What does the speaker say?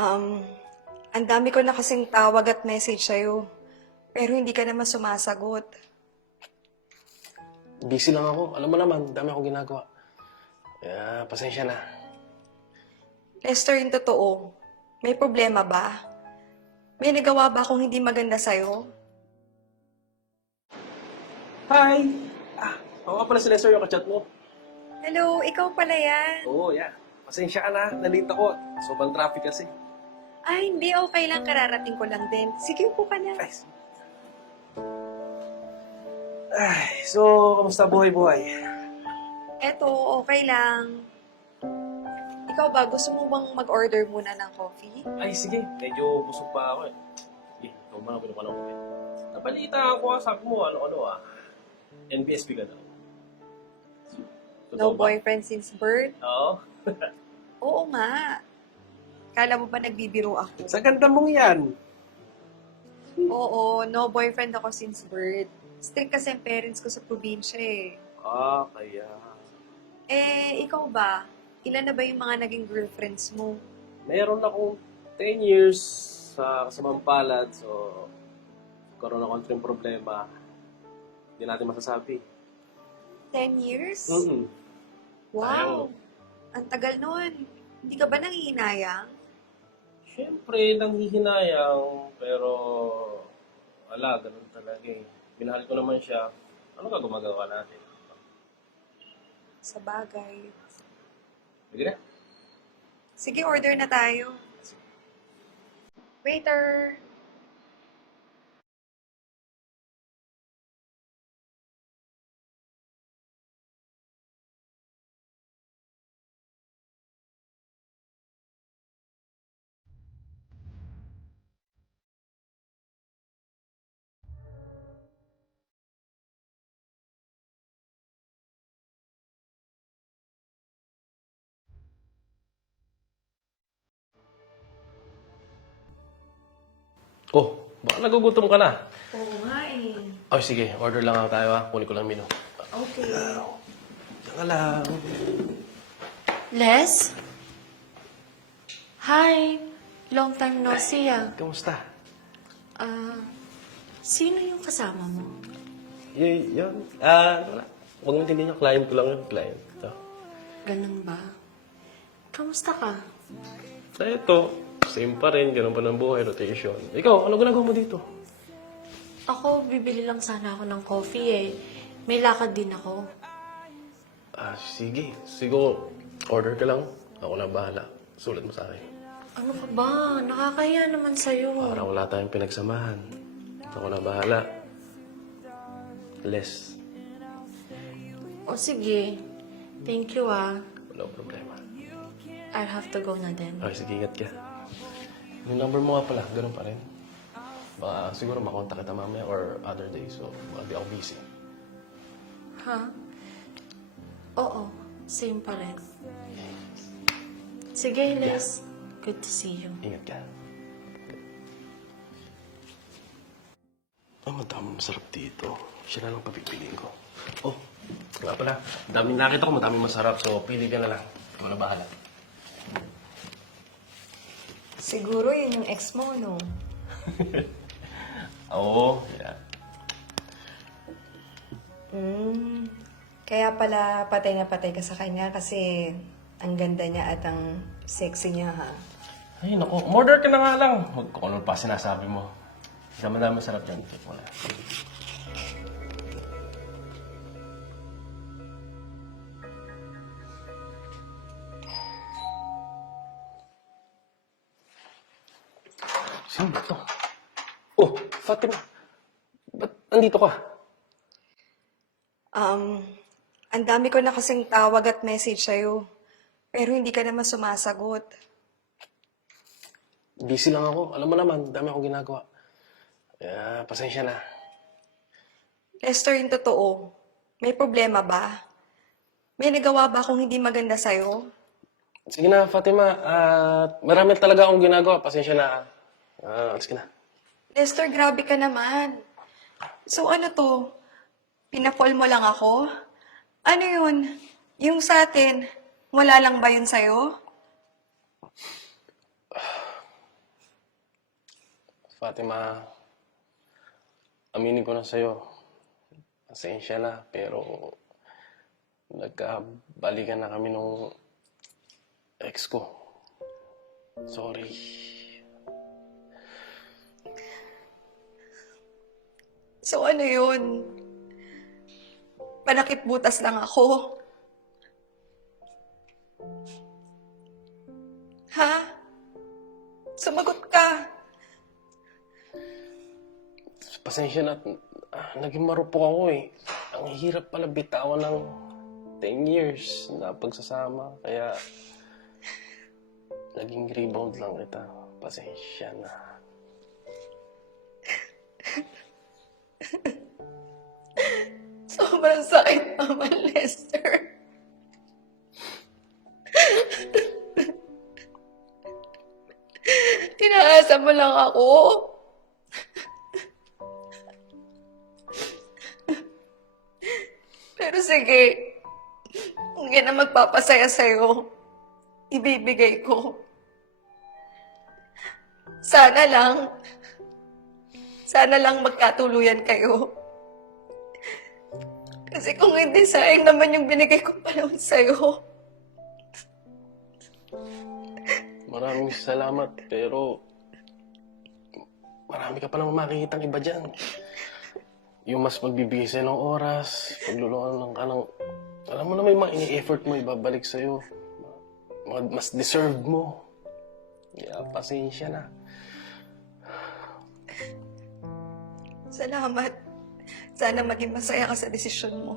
Um, ang dami ko na kasing tawag at message sa'yo. Pero hindi ka naman sumasagot. Busy lang ako. Alam mo naman, dami akong ginagawa. Kaya, pasensya na. Lester, yung totoo, may problema ba? May nagawa ba akong hindi maganda sa'yo? Hi! Ah, ako nga pala si Lester yung kachat mo. Hello, ikaw pala yan. Oo, yeah. Pasensya ka na. Nalate ako. Sobrang traffic kasi. Ay, hindi, okay lang. Kararating ko lang din. Sige, upo ka na. Ay, Ay, so, kamusta buhay-buhay? Eto, okay lang. Ikaw ba, gusto mo bang mag-order muna ng coffee? Ay, sige. Medyo busog pa ako eh. Sige, ikaw ba naman ako eh. Nabalita ko, sabi mo, ano-ano ah. NBSP ka daw. No Totoo ba? boyfriend since birth? Oo. Oo nga. Kala mo ba nagbibiro ako? Sa ganda mong yan. Oo, no boyfriend ako since birth. Strict kasi ang parents ko sa probinsya eh. Ah, kaya... Eh, ikaw ba? Ilan na ba yung mga naging girlfriends mo? Meron akong 10 years sa kasamang palad, so... Karoon ako ng problema. Hindi natin masasabi. 10 years? Mm-mm. Wow! Ang tagal nun. Hindi ka ba nangihinayang? Siyempre, nanghihinayang, pero wala, ganun talaga eh. Minahal ko naman siya. Ano ka gumagawa natin? Sa bagay. Sige na. Sige, order na tayo. Waiter! Oh, baka nagugutom ka na. Oo nga eh. Oh, sige. Order lang ako tayo ha. Kunin ko lang menu. Okay. Saka lang. Les? Hi! Long time no see ah. Kamusta? Ah, sino yung kasama mo? Y- yun. Ah, wala. Huwag mo tindihan yung client ko lang yung client. Ito. Ganun ba? Kamusta ka? Eh, ito. Same pa rin. Ganun pa ng buhay. Rotation. Ikaw, ano ginagawa mo dito? Ako, bibili lang sana ako ng coffee eh. May lakad din ako. Ah, sige. Siguro, order ka lang. Ako na bahala. Sulat mo sa akin. Ano ka ba? Nakakaya naman sa'yo. Parang wala tayong pinagsamahan. Ako na bahala. Less. O sige. Thank you ah. Wala akong problema. I'll have to go na din. Okay, sige, ingat ka. Yung number mo nga pala, ganun pa rin. Baka siguro makontak kita mamaya or other day. So, baka di ako busy. Ha? Oo. Same pa rin. Sige, Les. Good to see you. Ingat ka. Oh, madami masarap dito. Siya na lang papipiliin ko. Oh, nga pala. Daming nakita ko, madaming masarap. So, pili ka na lang. Na bahala. Siguro yun yung ex mo, no? Oo, yeah. Hmm. Kaya pala patay na patay ka sa kanya kasi ang ganda niya at ang sexy niya, ha? Ay, naku. Order ka na nga lang. Huwag ko ano pa sinasabi mo. Dami-dami masarap dyan. Check mo na. Sino ba to? Oh, Fatima. Ba't nandito ka? Um, ang dami ko na kasing tawag at message sa'yo. Pero hindi ka naman sumasagot. Busy lang ako. Alam mo naman, dami akong ginagawa. Kaya, pasensya na. Lester, yung totoo, may problema ba? May nagawa ba akong hindi maganda sa'yo? Sige na, Fatima. Ah, marami talaga akong ginagawa. Pasensya na. Ah, alis ka na. Lester, grabe ka naman. So ano to? Pinapol mo lang ako? Ano yun? Yung sa atin, wala lang ba yun sa'yo? Fatima, aminin ko na sa'yo. Pasensya na, pero nagkabalikan na kami nung ex ko. Sorry. So ano yun? Panakip butas lang ako. Ha? Sumagot ka. Pasensya na, ah, naging marupok ako eh. Ang hirap pala bitawan ng 10 years na pagsasama. Kaya, naging rebound lang kita. Pasensya na. Sobrang sakit naman, Lester. Tinaasa mo lang ako. Pero sige, yan ang magpapasaya sa'yo, ibibigay ko. Sana lang, sana lang magkatuluyan kayo. Kasi kung hindi, sayang naman yung binigay kong panahon sa'yo. Maraming salamat, pero marami ka pa namang makikitang iba dyan. Yung mas magbibigay sa'yo ng oras, pagluluan ng... Alam mo na may mga ini-effort mo ibabalik sa'yo. Mas deserve mo. Yeah, pasensya na. Salamat. Sana maging masaya ka sa desisyon mo.